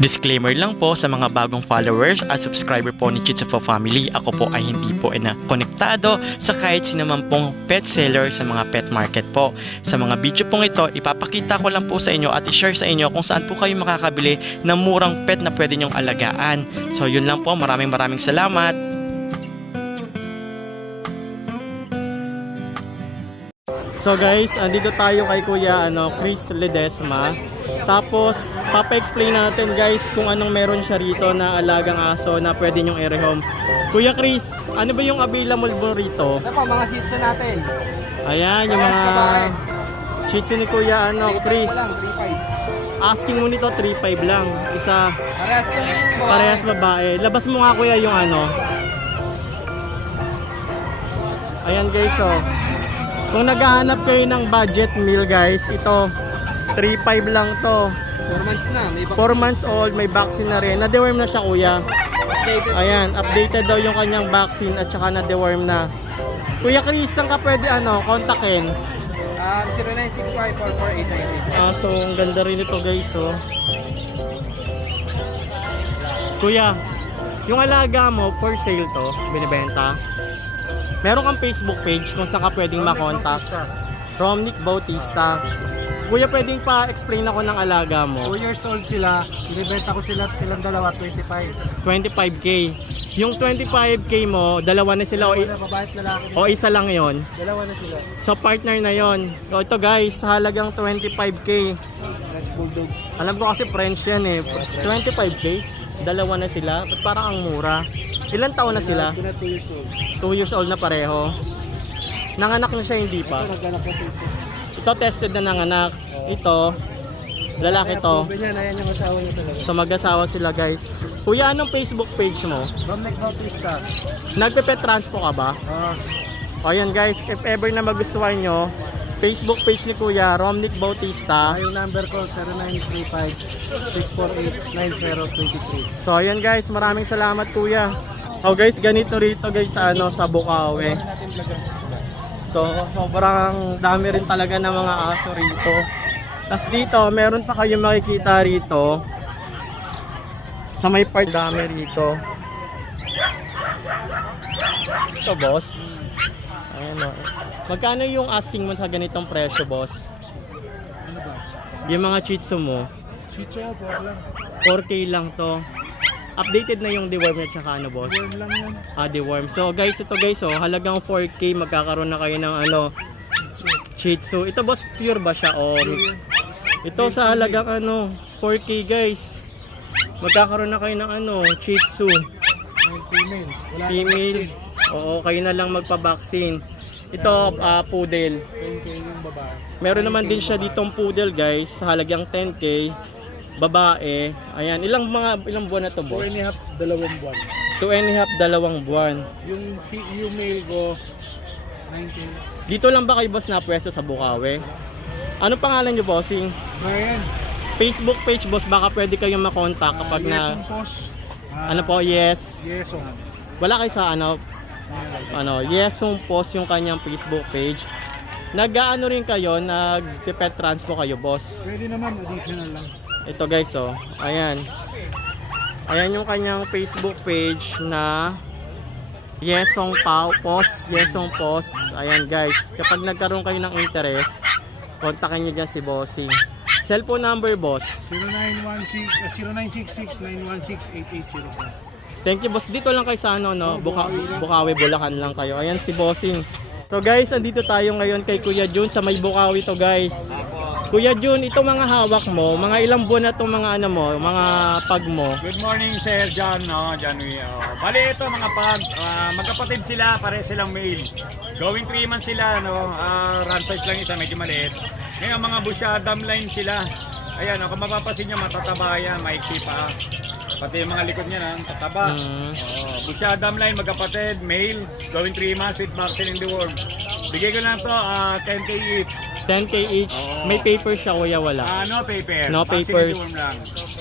Disclaimer lang po sa mga bagong followers at subscriber po ni Chitsufo Family. Ako po ay hindi po konektado sa kahit sinaman pong pet seller sa mga pet market po. Sa mga video pong ito, ipapakita ko lang po sa inyo at i-share sa inyo kung saan po kayo makakabili ng murang pet na pwede nyong alagaan. So yun lang po, maraming salamat. So guys, andito tayo kay Kuya Chris Ledesma. Tapos, papa-explain natin guys kung anong meron siya rito na alagang aso na pwede nyong i-rehome. Kuya Chris, ano ba yung available mo rito? Ito po, mga shih tzu natin. Ayan, yung mga shih tzu ni Kuya Chris. 3.5. Asking mo nito, 3.5 lang. Isa, Parehas po yung parehas babae. Labas mo nga Kuya yung Ayan guys, oh. Kung naghahanap kayo ng budget meal guys, ito 3.5 lang to. 4 months na. May 4 months old, may vaccine na rin. Na-deworm na siya Kuya. updated. Ayan, updated daw yung kanyang vaccine at saka na-deworm na. Kuya Chris, saan ka pwede kontakin? 0965-4489. So ang ganda rin ito guys, oh. Kuya, yung alaga mo for sale to, binibenta? Meron kang Facebook page kung saan ka pwedeng makontak. Romnick Bautista. Kuya, pwedeng pa-explain ako ng alaga mo. 2 years old sila. Binibenta ko silang dalawa, 25. 25k. Yung 25k mo, dalawa na sila Babae at lalaki. o isa lang yon. Dalawa na sila. So partner na yon. So ito guys, halagang 25k. French Bulldog. Alam ko kasi French yan eh. 25k, dalawa na sila. Ba't parang ang mura? Ilan taon na sila? Sila 2 years old. 2 years old na pareho. Nanganak na siya, hindi pa. Ito, nagganap ko po. Ito tested na nanganak. Ito, lalaki to. Ganyan, ayan yung asawa niya talaga. So mag-asawa sila guys. Kuya, anong Facebook page mo? Romnick Bautista. Nagpe-pet transpo ka ba? O yan guys, if ever na magustuhan nyo, Facebook page ni Kuya, Romnick Bautista. Yung number ko, 0935-648-9023. So ayan guys, maraming salamat Kuya. So guys, ganito rito guys sa Bukawi. So sobrang dami rin talaga ng mga aso rito. Tapos dito, meron pa kayong makikita rito. Sa may part dami rito. Ito boss. Ayan o. Magkano yung asking mo sa ganitong presyo boss? Ano ba? Yung mga shih tzu mo? Shih Tzu, 4 lang. 4K lang to. Updated na yung deworm at saka boss? Worm lang yan. Deworm. So guys, ito guys halagang 4K magkakaroon na kayo ng Shih Tzu. Ito boss, pure ba siya o ito sa halagang 4K guys. Magkakaroon na kayo ng Shih Tzu. Female. Wala Female. Oo, kayo na lang magpa-vaccine. Ito poodle. 10K yung babae. Meron naman din siya ditong poodle guys sa halagang 10K. Babae. Ayan, ilang buwan na to boss? 2 and a half, 2 buwan. 2 and a half, 2 buwan. Yung male ko, 19. Dito lang ba kayo boss na pwesto sa Bukawi? Ano pangalan niyo bossing? Ayan. Facebook page boss, baka pwede kayong makontak kapag na Yesong post. yes. Yesong. Wala kayo sa yesong post yung kanyang Facebook page. Nag-aano rin kayo, nag-pet transpo kayo boss. Pwede naman, additional lang. Ito guys ayan. Ayan yung kanyang Facebook page na Yesong post. Ayan guys, kapag nagkaroon kayo ng interest, kontakin nyo dyan si bossing. Cellphone number boss? 0916-916-8804. Thank you boss. Dito lang kayo sa Bukawi, Bulacan lang kayo. Ayan si bossing. So guys, andito tayo ngayon kay Kuya Jun sa may Bukawi to guys. Kuya Jun, ito mga hawak mo, mga ilang buwan na itong mga mga pag mo? Good morning Sir John, John Wee. Bali ito mga pag, magkapatid sila, pare silang male. Going 3 months sila, run size lang isa, medyo maliit. Ngayon mga busyadam line sila. Ayan, kung mapapasin nyo, matataba yan, maiksi pa. Pati yung mga likod niya, tataba. Busyadam line, magkapatid, male, going 3 months with vaccine in the worm. Bigay ko lang to, 10K each. 10K each. May paper siya kuya, wala? No paper. No Vaccine papers. in the worm lang.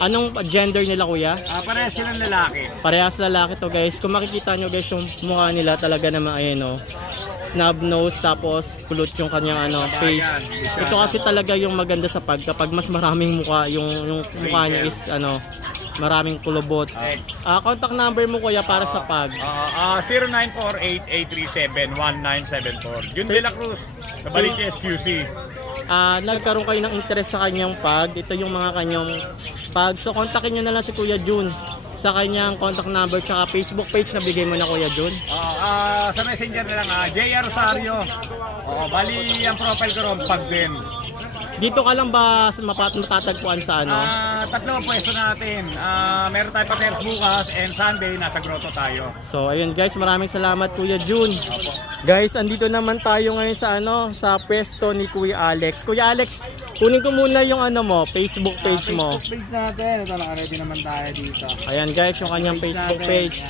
Anong gender nila kuya? Parehas silang lalaki. Parehas lalaki to guys. Kung makikita nyo guys yung mukha nila talaga naman snub nose tapos kulot yung kanyang face. Ito kasi talaga yung maganda sa pag kapag mas maraming mukha yung mukha niya is Maraming kulubot. Contact number mo kuya para sa pag. 0948-837-1974. Jun De La Cruz, sa Baliches QC. Nagkaroon kayo ng interest sa kanyang pag. Ito yung mga kanyang pag. So kontakin nyo na lang si Kuya Jun sa kanyang contact number tsaka Facebook page na bigay mo na Kuya Jun. Sa messenger na lang, J.R. Rosario. Bali, ang profile ko ron, pag din. Dito ka lang ba matatagpuan sa ano? Tatlo ang pwesto natin. Meron tayo paters bukas and Sunday, nasa grotto tayo. So ayun guys, maraming salamat Kuya Jun. Guys, andito naman tayo ngayon sa ano, sa pwesto ni Kuya Alex. Kuya Alex, kunin ko muna yung ano mo, Facebook page mo. Facebook page natin. Ito, naka-ready naman tayo dito. Ayan guys, yung kanyang Facebook page,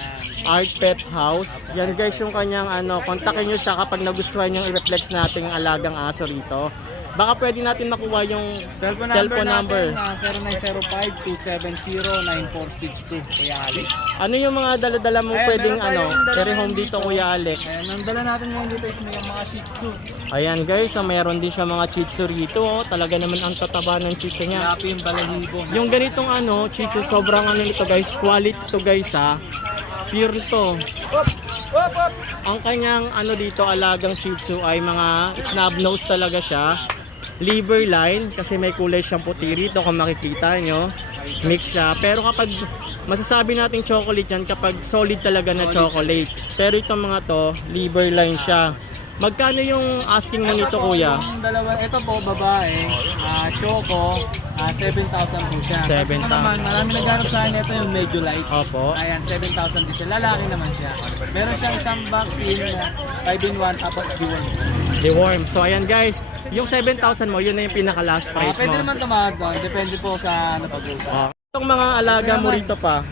Art Pet House. Yan guys yung kanyang ano, kontakin nyo siya kapag nagustuhan yung i-reflex natin yung alagang aso rito. Baka pwede natin makuha yung Cellphone number natin, 0905-270-9462. Kuya Alex. ano yung mga dala-dala mo Ayan, pwedeng meron tayong ano, dala carry home ngayon dito dito. Kuya Alex. Ayan, ang dala natin ngayon dito is may mga Shih Tzu. Ayan guys, mayroon din siya mga Shih Tzu rito. Oh. Talaga naman ang tataba ng Shih Tzu niya. Grabe yung balahibo. Yung ganitong ano, Shih Tzu, sobrang ano nito guys, quality to guys ha. Pure to. Ang kanyang ano dito, alagang Shih Tzu ay mga snub nose talaga siya. Liver line kasi may kulay siyang puti rito kung makikita nyo. Mix siya. Pero kapag masasabi nating chocolate yan, kapag solid talaga na chocolate. Pero itong mga to, liver line siya. Magkano yung asking mo nito kuya? Yung dalawa, ito po babae, Choco, 7,000 po siya. 7,000. Ito naman, marami naghanap sa akin, ito yung medyo light. Opo. Ayan, 7,000 din siya. Lalaki naman siya. Meron siyang isang vaccine, 5-in-1, tapos deworm. Deworm. So ayan guys, yung 7,000 mo, yun na yung pinaka last price Pwede mo. naman tumawag doon, depende po sa napag-usapan. Itong mga alaga mo rito pa.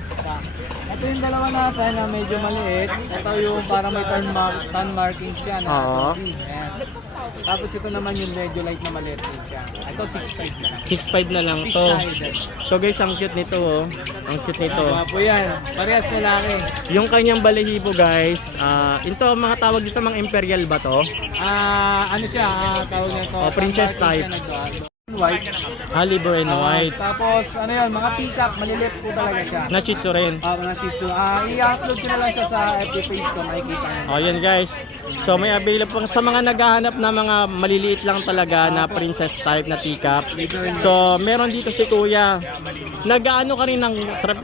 Ito yung dalawa natin na medyo maliit. Ito yung para may tan markings siya. Oo. Ayan. Tapos ito naman yung medyo light na maliit din siya. Ito 6'5 na lang. 6'5 na lang to. Six-sided. So guys, ang cute nito oh. Ang cute nito. Gwapo yan. Parehas lalaki. Yung kanyang balahibo guys, ito mga tawag dito mga imperial ba to? Ano siya? Tawag na ito. Oh, princess tan markings type. siya, white. Liver and white. Tapos ano yan, mga peacock, maliliit po talaga siya. Na Shih Tzu rin. Mga Shih Tzu. I-upload ko na lang siya sa FB page ko, makikita nyo. Oh, yan guys. So may available sa mga naghahanap na mga maliliit lang talaga na princess type na teacup. So meron dito si Kuya. Nag-aano ka rin ng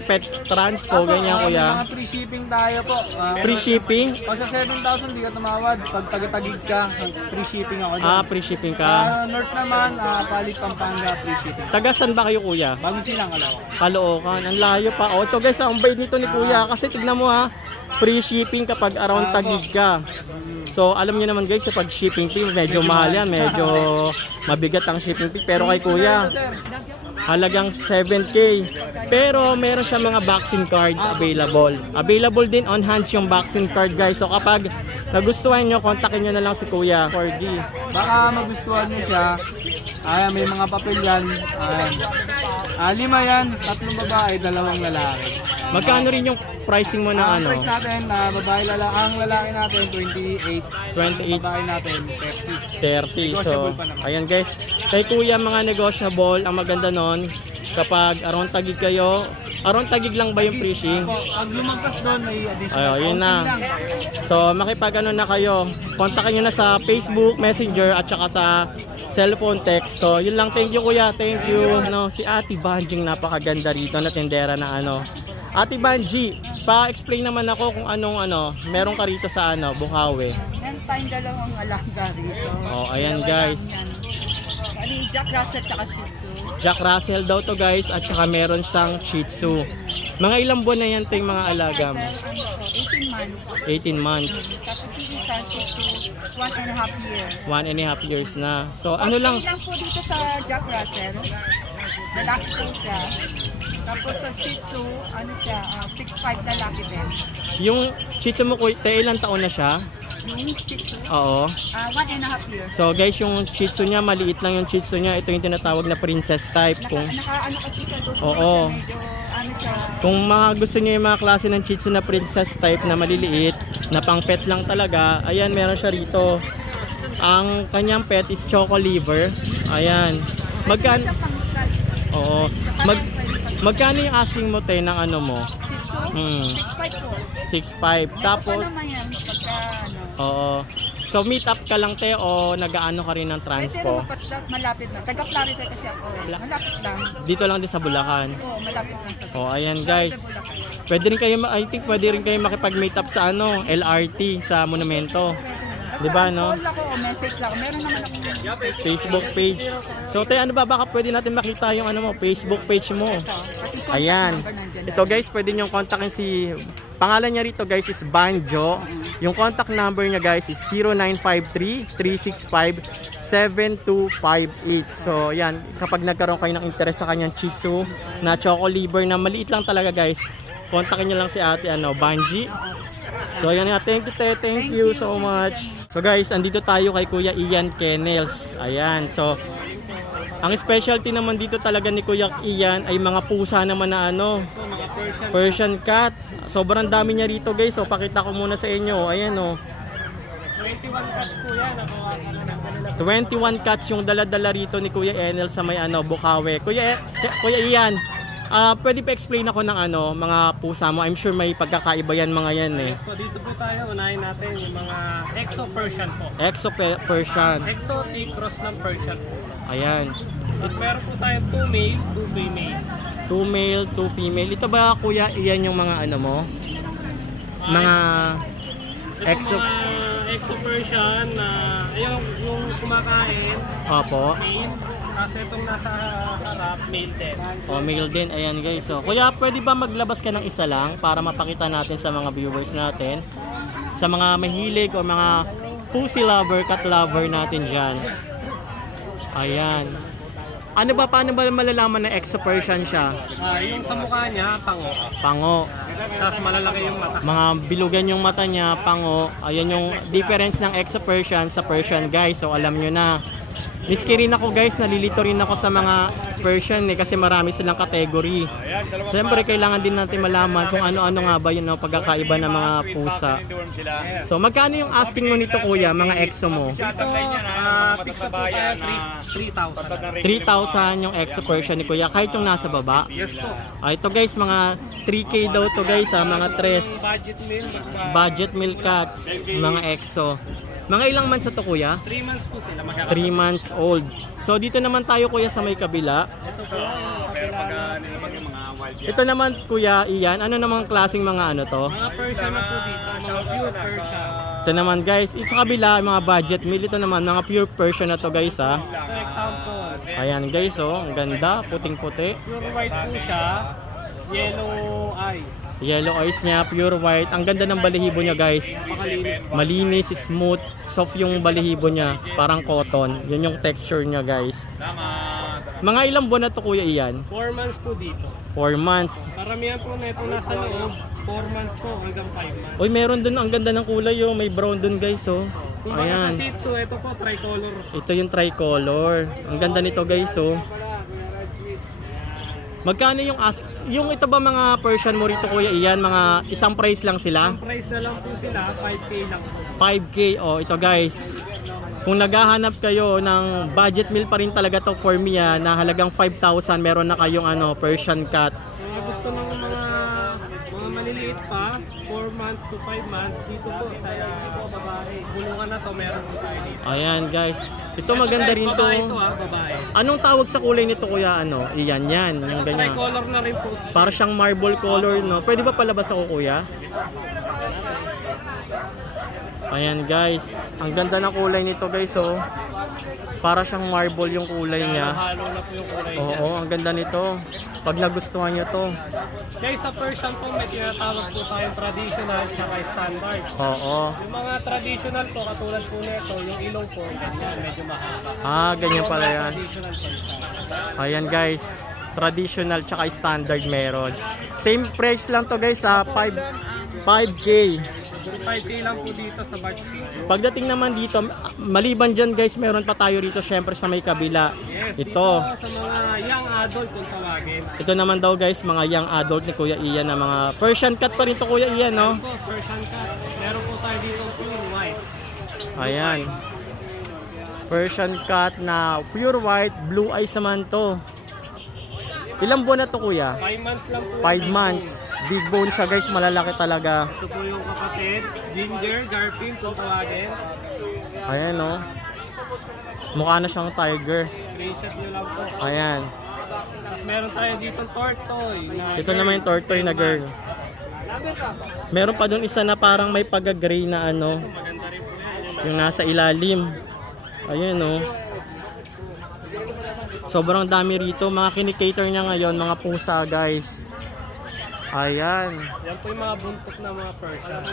pet transpo, ganyan Kuya. Mga free shipping tayo po. Free shipping? Pag sa 7,000 di ka tumawad. Pag taga-tagig ka, free shipping ako dyan. Free shipping ka. Sa North naman, Palit Pampanga, free shipping. Taga saan ba kayo Kuya? Bago silang alaw. Caloocan. Ang layo pa. Oh, ito guys, ang bait nito ni Kuya. Kasi tignan mo ha, free shipping kapag around Taguig ka. So, alam niyo naman guys, pag shipping fee, medyo mahal yan. Medyo mabigat ang shipping fee. Pero kay Kuya, halagang 7K. Pero meron siya mga vaccine card available. Available din on hands yung vaccine card guys. So, kapag nagustuhan nyo, kontakin nyo na lang si Kuya 4D. Baka magustuhan nyo siya. Ayan, may mga papel yan. Ayan. 5 yan, 3 babae, 2 lalaki. Magkano rin yung pricing mo na ano? Price natin, babae lalaki, ang lalaki natin 28, 28, babae natin 30. 30. So, ayan guys. Kay Kuya, mga negotiable. Ang maganda nun, kapag around Taguig kayo, around Taguig lang ba yung fishing? Pag lumagpas doon, may additional. Ayun, yun na. Konti lang. So, makipag-ano na kayo. Kontakin nyo na sa Facebook, Messenger, at saka sa cellphone text. So, yun lang. Thank you, Kuya. Thank you. No, si Ate Banjing, napakaganda rito na tindera na ano. Ate Banji, pa-explain naman ako kung anong meron ka rito sa Bukawi. Meron tayong dalawang alaga rito. Oh, ayan guys. Ano yung Jack Russell tsaka Shih Tzu. Jack Russell daw to guys, at saka meron siyang Shih Tzu. Mga ilang buwan na yan ting mga alaga mo? 18 months. 18 months. Tapos yung isa Shih Tzu, 1.5 year. 1.5 years na. So ano lang, Okay lang po dito sa Jack Russell. Lalaki po siya. Tapos sa Shih Tzu, ano siya, 6'5" lalaki din. yung Shih Tzu mo, ilang taon na siya? Yung Shih Tzu, Oo. 1.5 years. So guys, yung Shih Tzu niya, maliit lang yung Shih Tzu niya. Ito yung tinatawag na princess type. Kung, Ano kasi siya doon. Oo. Medyo, ano siya. kung mga gusto niyo yung mga klase ng Shih Tzu na princess type na maliliit, na pang pet lang talaga, ayan, meron siya rito. Ang kanyang pet is Choco Liver. Ayan. Magkan Sa pang-style. Oo. Sa Mag pang-style. Magkano yung asking mo te ng ano mo? Shih Tzu, Hmm. 6'5 po. 6.5. Tapos, Ano naman yan, pagka ano. oo. So meet up ka lang te o nag-aano ka rin ng Pwede transpo? naman basta malapit na. Taga Clarita kasi ako. Malapit lang. Dito lang din sa Bulacan. Oo, malapit lang sa Oh, ayan guys. Pwede rin kayo, I think pwede rin kayo makipag-meet up sa ano, LRT sa Monumento. Di ba, no? Call ako o message lang. Meron naman akong Facebook page. So te, ano ba, baka pwede natin makita yung ano mo, Facebook page mo. pati contact Ayan. number nandyan. Ito guys, pwede nyo kontakin si, pangalan niya rito guys is Banjo. Yung contact number niya guys is 0953-365-7258. So yan, kapag nagkaroon kayo ng interest sa kanyang Shih Tzu na choco liver na maliit lang talaga guys, kontakin nyo lang si ate ano, Banji. So ayan nga, thank you te, thank you so much. So guys, andito tayo kay Kuya Ian Kennels. Ayan, so ang specialty naman dito talaga ni Kuya Ian ay mga pusa naman na ano, Persian cat. Sobrang dami niya rito guys. So pakita ko muna sa inyo. Ayan oh. 21 cats po yan. 21 cats yung dala-dala rito ni Kuya Enel sa may ano, Bukawi. Kuya Ian, pwede pa explain ako ng ano, mga pusa mo. I'm sure may pagkakaiba yan mga yan eh. So dito po tayo, unahin natin yung mga Exo Persian po. Exo Persian. Exotic cross ng Persian po. Ayan. Tapos meron po tayo 2 male, 2 female. 2 male, 2 female. Ito ba Kuya Ian yung mga ano mo? Mga Exo Exo. Exo Persian na yung kumakain, Opo. male. Kasi itong nasa harap, male din. O, male din. Ayan guys. So, kuya, pwede ba maglabas ka ng isa lang para mapakita natin sa mga viewers natin? Sa mga mahilig o mga pussy lover, cat lover natin dyan. Ayan. Ano ba, paano ba malalaman na Exo Persian siya? Yung sa mukha niya, pango. Pango. Tapos malalaki yung mata. Mga bilugan yung mata niya, pango. Ayan yung difference ng Exo Persian sa Persian guys. So, alam nyo na. Miski rin ako guys, nalilito rin ako sa mga Persian eh, kasi marami silang category. Siyempre kailangan din natin malaman kung ano-ano nga ba yun, no, pagkakaiba ng mga pusa. So magkano yung asking mo nito kuya, mga Exo mo? Ito, fix na po tayo 3,000. 3,000 yung Exo Persian ni kuya, kahit yung nasa baba. Yes po. Ito guys, mga 3K daw to guys, mga tres. Budget meal, Budget meal cats, mga Exo. Mga ilang months na to kuya? 3 months po sila 3 months old. So dito naman tayo kuya sa may kabila. Ito po, Pero pag naman yung mga wild yan. Ito naman kuya Ian, ano namang klaseng mga ano to? mga Persian na po dito, mga pure Persian. Ito naman guys, ito sa kabila mga budget meal, ito naman mga pure Persian na to guys ha. Ito example, Ayan guys oh, ang ganda, puting puti. pure white po siya, yellow eyes, Yellow eyes niya, pure white. Ang ganda ng balahibo niya guys. makalinis. Malinis, smooth, soft yung balahibo niya, parang cotton. Yun yung texture niya guys. Mga ilang buwan na to kuya Ian? 4 months po dito. 4 months. Karamihan po na ito nasa loob, 4 months po hanggang 5 months. Uy, meron dun, ang ganda ng kulay oh. May brown dun guys oh. Kung baka sa Ayan. Shih Tzu, ito po tricolor. Ito yung tricolor. Ang ganda nito guys oh. Magkano yung yung ito ba mga Persian mo rito kuya Ian, mga isang price lang sila? Ang price na lang po sila, 5K lang po. 5K oh, ito guys. Kung naghahanap kayo ng budget meal pa rin talaga to for me na halagang 5,000, meron na kayong ano Persian cat. Kung gusto ng mga maliliit pa, 4 months to 5 months, dito po sa babae. Bulungan na to, meron po tayo dito. Ayan guys. Ito maganda Size rin to. babae ito babae. Anong tawag sa kulay nito kuya ano? Iyan yan, yung ganyan. Tricolor na rin po. Para siyang marble color no. Pwede ba palabas ako kuya? Ayan guys, ang ganda ng kulay nito guys oh. Para siyang marble yung kulay niya. Halo na po yung kulay niya. Oo, ang ganda nito. Pag nagustuhan niyo to. Guys, sa Persian po may tinatawag po tayong traditional at standard. Oo. Yung mga traditional po, katulad po nito, yung ilong po, ganyan, medyo mahaba. Ganyan pala yan. Traditional po yung standard. Ayan guys, traditional tsaka standard meron. Same price lang to guys 5K. 5K lang po dito sa Batch Feed. Pagdating naman dito, maliban dyan guys, meron pa tayo rito syempre sa may kabila. Yes, Ito. dito sa mga young adult kung tawagin. Ito naman daw guys, mga young adult ni Kuya Ian na mga Persian cat pa rin to Kuya Ian no? Ito, Persian cat. Meron po tayo dito pure white. Ayan. Persian cat na pure white, blue eyes naman to. Ilang buwan na to kuya? 5 months lang po. 5 months. Big bone siya guys, malalaki talaga. Ito po yung kapatid, Ginger, Garpin, kung tawagin. Ayan oh. Mukha na siyang tiger. Screenshot nyo lang po. Ayan. Tapos meron tayo dito tortoise. Ito naman yung tortoise na girl. Meron pa dun isa na parang may pagka-gray na ano. Maganda rin po yan. Yung nasa ilalim. Ayun oh. Sobrang dami rito. Mga kinikater niya ngayon, mga pusa guys. Ayan. Yan po yung mga buntot na mga Persian.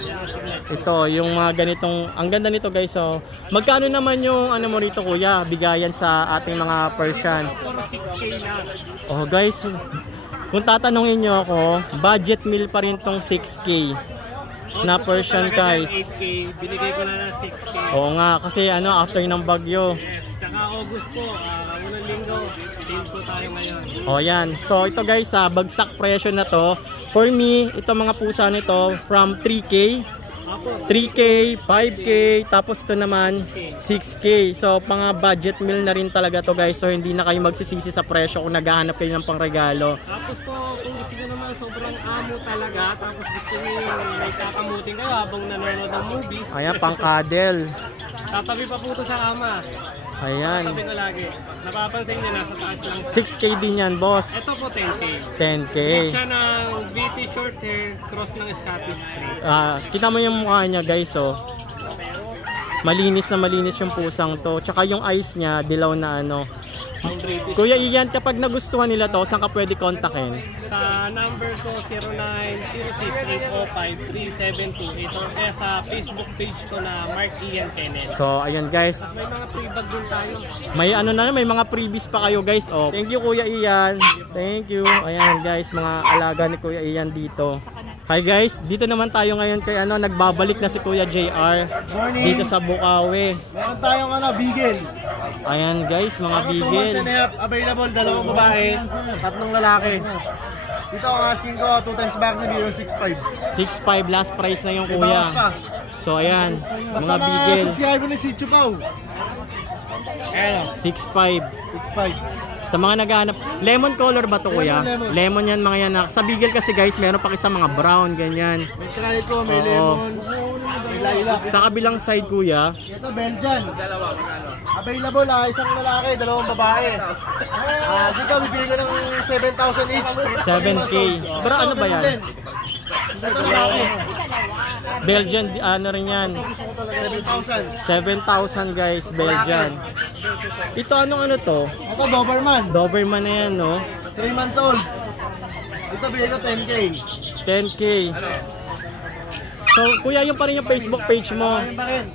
Ito, yung mga ganitong, ang ganda nito guys oh. Magkano naman yung ano mo rito kuya, bigayan sa ating mga Persian? Puro 6K na. Oh guys, kung tatanungin nyo ako, budget meal pa rin tong 6K na Persian guys. 8K, binigay ko na ng 6K. Oo nga, kasi ano, after ng bagyo. Yes, tsaka August po, unang linggo, sale po tayo ngayon. O yan. So ito guys, bagsak presyo na to. For me, ito mga pusa nito from 3K, Apo, 3K, 5K, tapos ito naman 6K. So pang budget meal na rin talaga to guys. So hindi na kayo magsisisi sa presyo kung naghahanap kayo ng pangregalo. tapos po, kung gusto nyo naman sobrang amo talaga, tapos gusto nyo may kakamutin kayo habang nanonood ng movie, Ayan, pang cuddle. tatabi pa po ito sa kama. Ayan. Tatabi ko lagi. Napapansin nyo, nasa taas lang. 6K din yan boss. Ito po 10K. 10K. Siya ng BT short hair, cross ng Scottish Straight. Kita mo yung mukha niya guys oh. Malinis na malinis yung pusang to. Tsaka yung eyes niya, dilaw na ano. Ang British. Kuya Ian, kapag nagustuhan nila to, saan ka pwede kontakin? Sa number ko 0906-805-3728 or sa Facebook page ko na Mark Ian Kenneth. So, ayun guys. May mga free bag din tayo. May ano na, may mga freebies pa kayo guys. Oh. Thank you Kuya Ian. Thank you. Ayan guys, mga alaga ni Kuya Ian dito. Hi guys, dito naman tayo ngayon kay ano, nagbabalik na si Kuya JR. Dito sa Bukawi. Meron tayong Beagle. Ayan guys, mga 2 months bigel. and a half, available, 2 babae, 3 lalaki. Dito ang asking ko, 2 times vaccine, 6.5. 6.5 last price na yung May bawas pa. kuya. So ayan, Basta mga mga bigel. subscriber ni si Chupaw. Ayan o, 6.5. 6.5. Sa mga naghahanap, lemon color ba to kuya? Lemon, lemon. Lemon yan mga yan. Sa bigel kasi guys, meron pa isa mga brown, ganyan. May trico, may Oo. lemon, may lilac. Sa kabilang side kuya, Ito, Belgian. Available isang lalaki, 2 babae. Dito, bibigay ko ng 7,000 each. 7K. Pero ano ba yan? Ito, lalaki. Belgian, ano rin yan. 7,000. 7,000 guys, Belgian. Ito anong ano to? Ito, Doberman. Doberman na yan no? 3 months old. Ito, bigay ko 10K. 10K. So kuya, yung pa rin yung Facebook page mo. Ayun pa rin.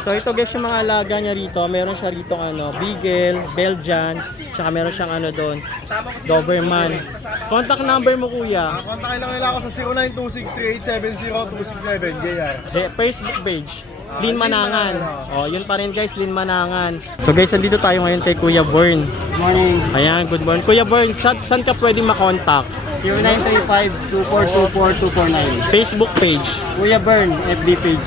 So ito guys yung mga alaga niya rito. Meron siya rito ano, Beagle, Belgian, tsaka meron siyang ano doon, Doberman. Contact number mo kuya. Kontakin lang nila ako sa 0926-3870-267. JR. Facebook page. Lin Manangan. Oh, yun pa rin guys, Lin Manangan. So guys, nandito tayo ngayon kay Kuya Born. Morning. Ayan, good morning. Kuya Born, saan ka pwede makontak? 0935-2424-249. Facebook page. Kuya Bern, FB page.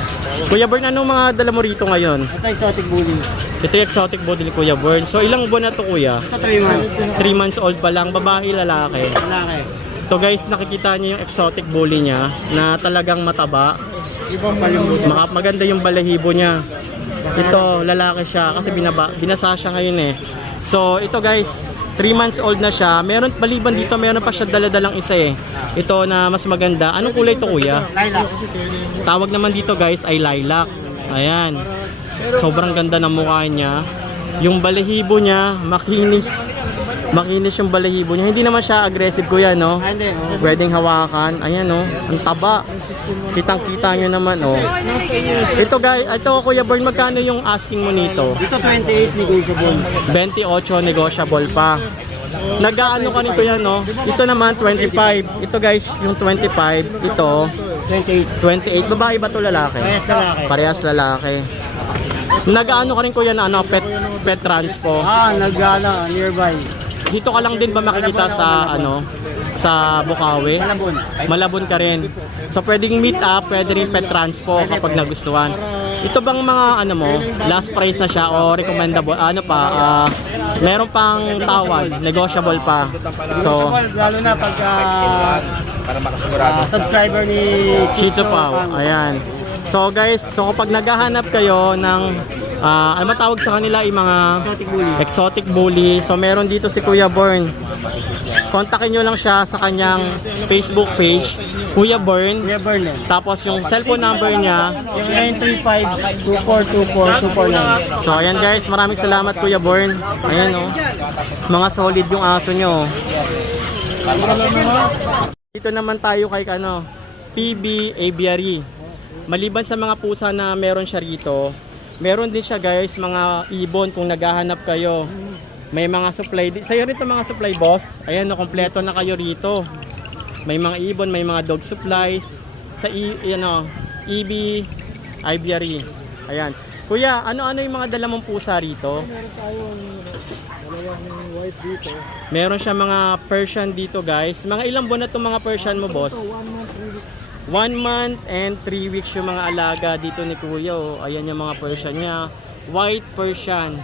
Kuya Born, anong mga dala mo rito ngayon? Ito exotic bully. Ito yung exotic body ni Kuya Born. So ilang buwan na to kuya? Ito 3 months. 3 months old pa lang, babae, lalaki. Lalaki. Ito guys, nakikita niyo yung exotic bully niya na talagang mataba. Ibang palimbot. Maganda yung balahibo niya. Ito, lalaki siya kasi binasa siya ngayon eh. So ito guys, 3 months old na siya. Meron maliban dito, meron pa siya daladalang isa eh. Ito na mas maganda. Anong kulay to kuya? Lilac. Tawag naman dito guys ay lilac. Ayan. Sobrang ganda ng mukha niya. Yung balahibo niya, makinis. Makinis yung balahibo niya. Hindi naman siya aggressive kuya, no? Hindi. Pwedeng hawakan. Ayan, no? Ang taba. Kitang-kita nyo naman, oh. Ito guys, ito Kuya Born, magkano yung asking mo nito? Ito 28 negotiable. 28 negotiable pa. Nag-aano ka nito yan, no? Ito naman 25. Ito guys, yung 25, ito 28. 28. Babae ba to lalaki? Parehas lalaki. Parehas lalaki. Nag-aano ka rin kuya na ano, pet transpo. Nag-ala, nearby. Dito ka lang din ba makikita sa ano, sa Bukawi? Malabon. Malabon ka rin. So pwedeng meet up, pwede rin pet transpo kapag nagustuhan. Ito bang mga ano mo, last price na siya o recommendable? Ano pa? Meron pang tawad, negotiable pa. So, Lalo na pag subscriber ni Shih Tzu Pao. Ayan. So guys, so kapag naghahanap kayo ng ano ba tawag sa kanila, yung mga exotic bully. So meron dito si Kuya Born. Kontakin nyo lang siya sa kanyang Facebook page, Kuya Born. Kuya Bernal. Tapos yung cellphone number niya. 935-2424-249. So ayan guys, maraming salamat Kuya Born. Ayan oh. Mga solid yung aso nyo. Dito naman tayo kay ano, PB Aviary. Maliban sa mga pusa na meron siya rito, meron din siya guys mga ibon kung naghahanap kayo. May mga supply, sa'yo rito mga supply boss. Ayan no, kompleto na kayo rito. May mga ibon, may mga dog supplies sa EB Aviary. Ayan. Kuya, ano-ano yung mga dala mong pusa rito? Meron tayong dalawang white dito. Meron siya mga Persian dito guys. Mga ilang buwan na itong mga Persian mo boss? 1 month and 3 weeks yung mga alaga dito ni Kuya. Oh. Ayan yung mga Persian niya. White Persian.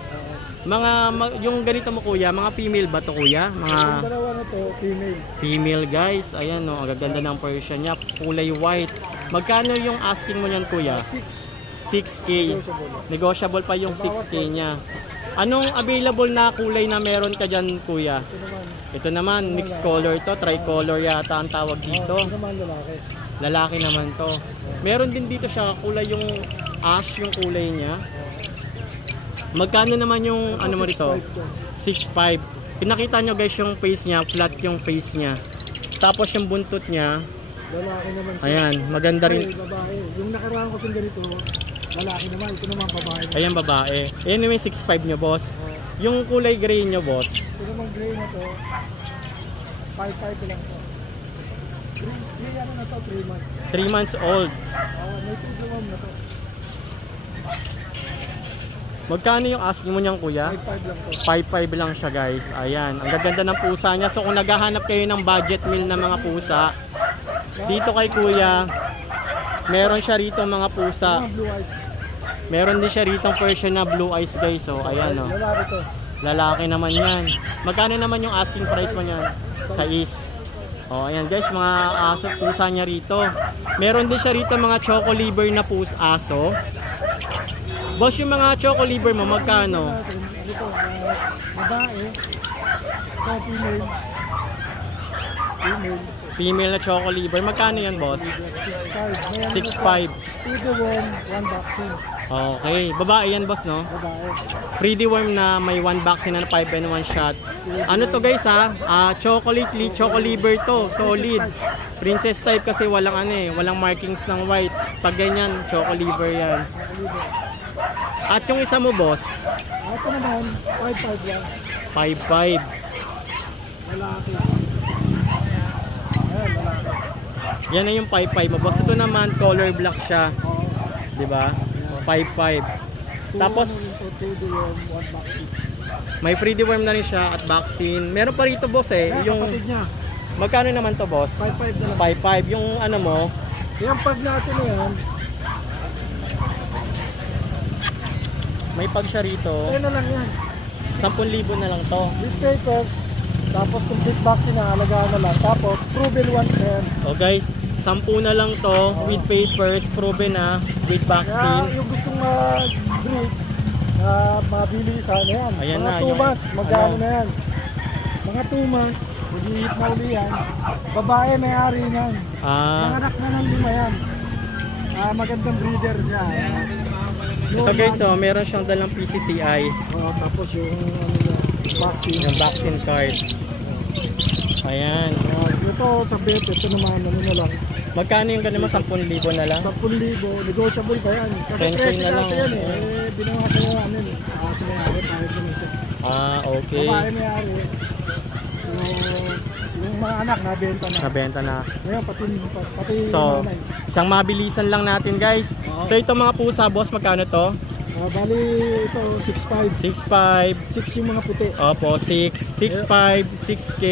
Yung ganito mo Kuya, mga female ba to Kuya? Mga Dalawa na to, female. female guys. Ayan no, ang gaganda ng Persian niya. Kulay white. Magkano yung asking mo niyan Kuya? 6K. Negotiable pa yung 6K niya. Anong available na kulay na meron ka dyan Kuya? Ito naman, mixed color to. Tricolor yata ang tawag dito. Naman lalaki. Lalaki naman to. Meron din dito siya kulay yung ash yung kulay niya. Magkano naman yung ano mo rito? 6.5. Pinakita nyo guys yung face niya, flat yung face niya. Tapos yung buntot niya, Lalaki naman siya. ayan, maganda rin. Babae. Yung nakaraan ko sa ganito, lalaki naman. Ito naman babae. Ayan babae. Ayan yung 6.5 nyo boss. Yung kulay gray nyo boss. Ito naman gray na to. 5.5 lang to. 3 ano na to, 3 months. 3 months old. May 2 lumam na to. Magkano yung asking mo niyang Kuya? 5.5 lang to. 5.5 lang siya guys. Ayan, ang gaganda ng pusa niya. So kung naghahanap kayo ng budget meal na mga pusa, dito kay Kuya, meron siya rito mga pusa. Mga blue eyes. Meron din siya rito Persian na blue eyes guys. So ayan o. Lalaki to. Lalaki naman yan. Magkano naman yung asking price mo niyan? Sa is. Oh, ayan guys, mga aso pusa niya rito. Meron din siya rito mga choco liver na aso. Boss, yung mga choco liver mo magkano? Ito, babae. Ito, female. Female. Female na choco liver. Magkano yan, boss? 6.5. 6.5. 2 to 1, 1 vaccine. Okay. Babae yan, boss, no? Babae. Pretty worm na may 1 vaccine na 5 and 1 shot. Ano to guys ha? Chocolate choco liver to. Solid. Princess type kasi walang walang markings ng white. Pag ganyan, choco liver yan. At yung isa mo, boss? Ito naman, 5.5 lang. 5.5. Lalaki. Ayan, lalaki. Yan na yung 5.5 mo, boss. Ito naman, color black siya. Oo. 'Di ba? 5.5. Tapos, 2 to 1 vaccine. may free deworm na rin siya at vaccine. Meron pa rito, boss Ayan, Yung, kapatid niya. magkano naman to, boss? 5.5 na lang. 5.5. Yung ano mo, Yung pag natin na yan, may pag siya rito. ayun na lang yan. 10,000 na lang to. With papers, tapos complete vaccine na alagaan na lang. Tapos, proven once na yan. O guys, 10 na lang to with papers, proven na with Kaya vaccine. yung gustong mag-breed, na mabilisan na yan. Ayan mga na, 2 yung- months, magkano ano? na yan. Mga 2 months, mag-iit na uli yan. Babae may-ari yan. Ah, Nanganak na ng 5 yan. Magandang breeder siya. ito guys, meron siyang dalang PCCI, Tapos yung vaccine. yung vaccine card. Ayan. Ito sa bet, ito naman, ano na lang. Magkano yung ganun mo? 10,000 na lang? 10,000, negotiable pa yan. Kasi Pension 13 na lang. dati yan binawa ko yung ano, sa aso may-ari, pahit naman siya. Ah, okay. Babae may-ari. So, yung mga anak, nabenta na. Nabenta na. Ngayon, pati So, yung nanay. isang mabilisan lang natin guys. So ito mga pusa, boss, magkano to? Bali, ito, 6.5. 6.5. 6 yung mga puti. Opo, 6, 6.5, 6K.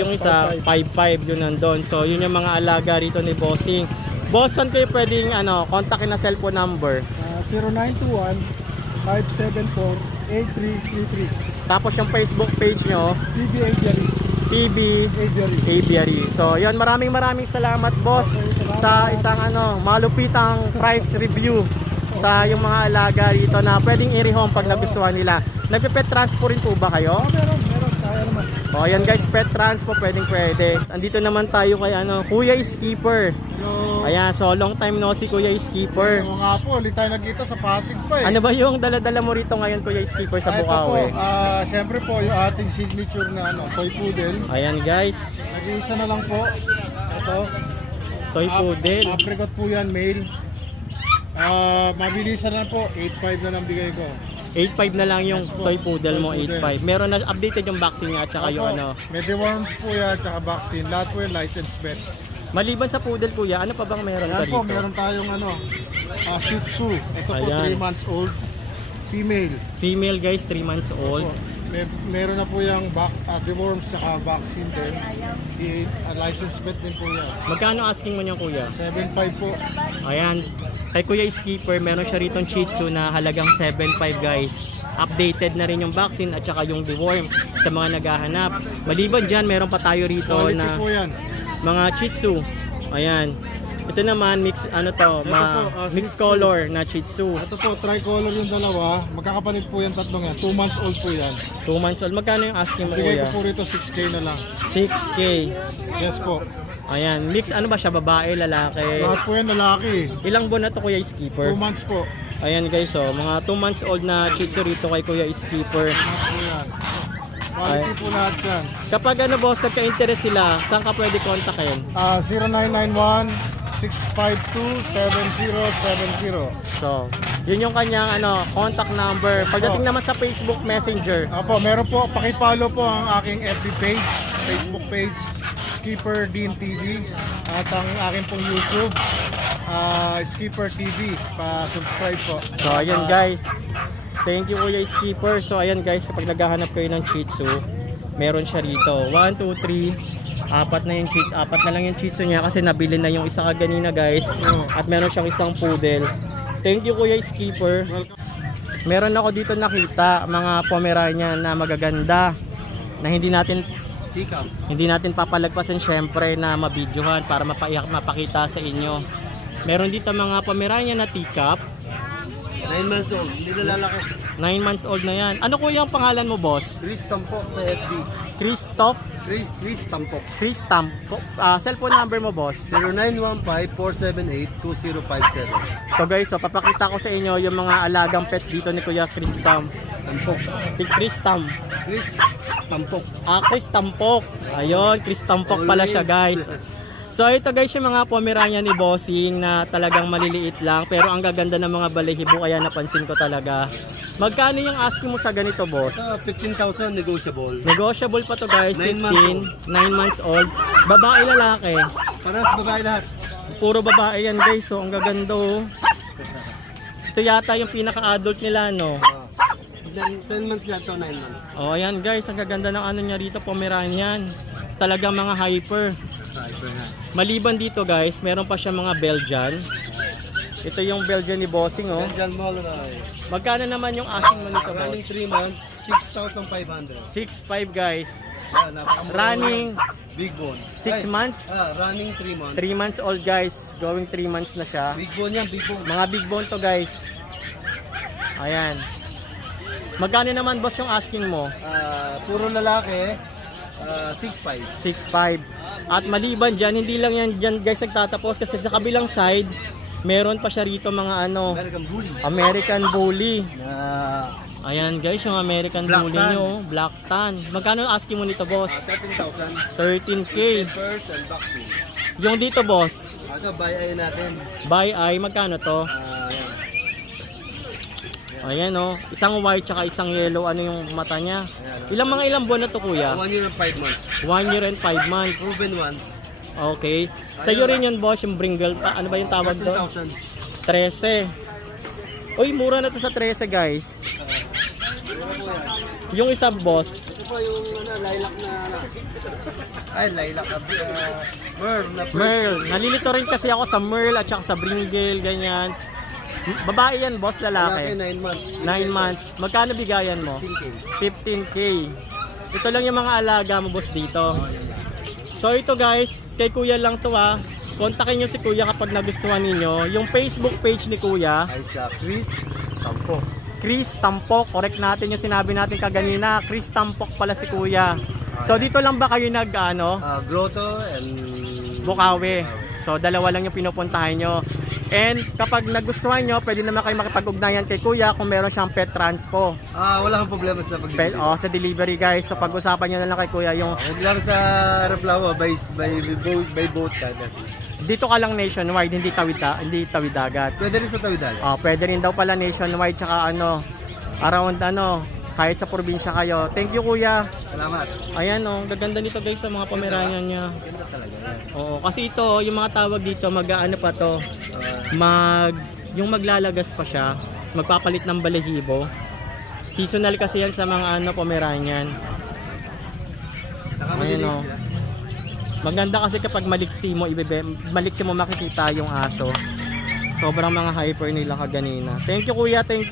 Yung isa, 5.5 yun nandun. So yun yung mga alaga rito ni Bossing. Boss, saan kayo pwedeng kontakin na cellphone number? 0921-574-8333. Tapos yung Facebook page nyo, PB Aviary. PB Aviary. Aviary. So, yun, maraming salamat, boss, sa isang malupitang price review sa yung mga alaga rito na pwedeng i-rehome pag nagustuhan nila. Nagpe-pet transpo rin po ba kayo? Meron. Kaya naman. O, ayan guys, pet transpo pwede. Andito naman tayo kay Kuya Skipper. Hello. Ayan, so long time no si Kuya Skipper. Oo nga po, ulit tayo nagkita sa Pasig pa eh. Ano ba yung dala-dala mo rito ngayon, Kuya Skipper, sa Ito po, Bukawi? syempre po yung ating signature na toy poodle. Ayan guys, Nag-iisa na lang po. Ito. toy poodle. Apricot po yan, male. Mabilisan na po, 8.5 na lang bigay ko. 8.5 na lang yung toy poodle mo, Toy poodle. 8.5. Meron na updated yung vaccine niya at saka yung Opo, may deworms po yan, tsaka vaccine. Lahat po yung licensed vet. Maliban sa poodle kuya, ano pa bang meron ka Ayan po, dito? meron tayong Shih Tzu. Ito po, Ayan. 3 months old. Female. Female guys, 3 months old. Opo. Meron na po yung deworms tsaka vaccine din. Licensed vet din po yan. Magkano asking mo niyan kuya? 7.5 po. Ayan, kay Kuya Skipper, meron siya rito Shih Tzu na halagang 7.5 guys. Updated na rin yung vaccine at saka yung deworm sa mga naghahanap. Maliban dyan, meron pa tayo rito Quality na po yan. mga Shih Tzu. Ayan. Ito naman, mix Shih Tzu. color na Shih Tzu. Ito po, tricolor yung dalawa. Magkakapalit po yan tatlong yan. 2 months old po yan. 2 months old. Magkano yung asking mo Bigay ko kuya? po rito 6K na lang. 6K. Yes po. Ayan, mix ano ba siya? Babae, lalaki? Lahat po yan lalaki. Ilang buwan na to Kuya 2 Skipper? months po. Ayan guys, mga 2 months old na Shih Tzu rito kay Kuya Skipper. Lahat po yan. Quality po lahat yan. Kapag boss, nagka-interest sila, saan ka pwede kontakin? 0991-652-7070. So, yun yung kanyang contact number. Pagdating naman sa Facebook Messenger, Apo, meron po, pakipollow po ang aking FB page, Facebook page, Skipper Dean TV, at ang aking pong YouTube, Skipper TV, pa-subscribe po. so ayan guys. Thank you Kuya Skipper. So ayan guys, kapag naghahanap kayo ng Shih Tzu, meron siya rito. 1, 2, 3, apat na lang yung Shih Tzu niya kasi nabili na yung isa kaganina guys. At meron siyang isang poodle. Thank you Kuya Skipper. Meron ako dito nakita mga Pomeranian na magaganda na hindi natin papalagpasin syempre na mabidyohan para mapakita sa inyo. Meron dito mga Pomeranian na teacup. 9 months old, hindi na lalaki. 9 months old na yan. Ano kuya ang pangalan mo, boss? Chris Tampok sa FB. Christoph? Chris Tampok. Chris Tampo. Cellphone number mo, boss? 0915-478-2057. So guys, so papakita ko sa inyo yung mga alagang pets dito ni Kuya Chris Tampok. Si Chris Chris Tampok. Chris Tampok. Ayun, Chris Tampok pala siya, guys. So ito guys yung mga Pomeranian ni Bossing na talagang maliliit lang pero ang gaganda ng mga balahibo kaya napansin ko talaga. Magkano yung asking mo sa ganito, boss? 15,000 negotiable. Negotiable pa to guys, 9 9 months old. Babae, lalaki. Para sa babae lahat. Puro babae yan guys, so ang gaganda oh. Ito yata yung pinaka-adult nila, no? 10 months yan to 9 months. Oh, ayan guys, ang gaganda ng ano niya rito, Pomeranian. Talagang mga hyper. Maliban dito guys, meron pa siya mga Belgian. Ito yung Belgian ni Bossing, oh. Belgian Malinois. Magkano naman yung asking mo nito, Running boss? 3 months, 6,500. 6.5 guys. Napakamura Running naman. Big bone. 6 months. Running 3 months. 3 months old guys. Going 3 months na siya. Big bone yan, big bone. Mga big bone to guys. Ayan. Magkano naman boss yung asking mo? Puro lalaki, 6'5". 6.5. At maliban dyan, hindi lang yan dyan guys nagtatapos kasi sa kabilang side, meron pa siya rito mga American Bully. American Bully. Na Ayan guys, yung American Black Bully Tan. nyo, Black Tan. Magkano asking mo nito boss? 13,000. 13k. First and vaccine. Yung dito boss, Buy eye natin. by eye, magkano to? Ayan oh, isang white tsaka isang yellow, ano yung mata niya? Ilang buwan na to kuya? 1 year and 5 months. 1 year and 5 months. Proven ones. Okay. Sa'yo rin yun boss, yung Bringle, ano ba yung tawag doon? 13,000. 13. Uy, mura na to sa 13 guys. Yung isa boss, Ito po yung lilac na ay lilac Merl na Merl. Nalilito rin kasi ako sa Merl at saka sa Bringle, ganyan. Babae yan, boss, lalaki. 9 months. 9 months. Magkano bigayan mo? 15K. Ito lang yung mga alaga mo, boss, dito. So ito guys, kay Kuya lang to Kontakin nyo si Kuya kapag nagustuhan ninyo. Yung Facebook page ni Kuya, Ay siya, Chris Tampo. Chris Tampok. Correct natin yung sinabi natin kaganina. Chris Tampok pala si Kuya. So dito lang ba kayo Grotto and Bukawi? So dalawa lang yung pinupuntahan nyo. And kapag nagustuhan nyo, pwede naman kayo makipag-ugnayan kay Kuya kung meron siyang pet transpo. wala kang problema sa pag-deliver. Sa delivery guys. So pag-usapan nyo na lang kay Kuya yung Huwag lang sa aeroplano, by boat ka. dito ka lang nationwide, hindi tawid dagat. Pwede rin sa Tawidaga. Pwede rin daw pala nationwide tsaka around kahit sa probinsya kayo. Thank you Kuya. Salamat. Ayan gaganda nito guys sa mga Pomeranian niya. Ganda talaga yan. Oo, kasi ito yung mga tawag dito pa to. Yung maglalagas pa siya, magpapalit ng balahibo. Seasonal kasi yan sa mga Pomeranian. Ayun maganda kasi kapag maliksi mo makikita yung aso. Sobrang mga hyper nila kaganina. Thank you Kuya, thank you.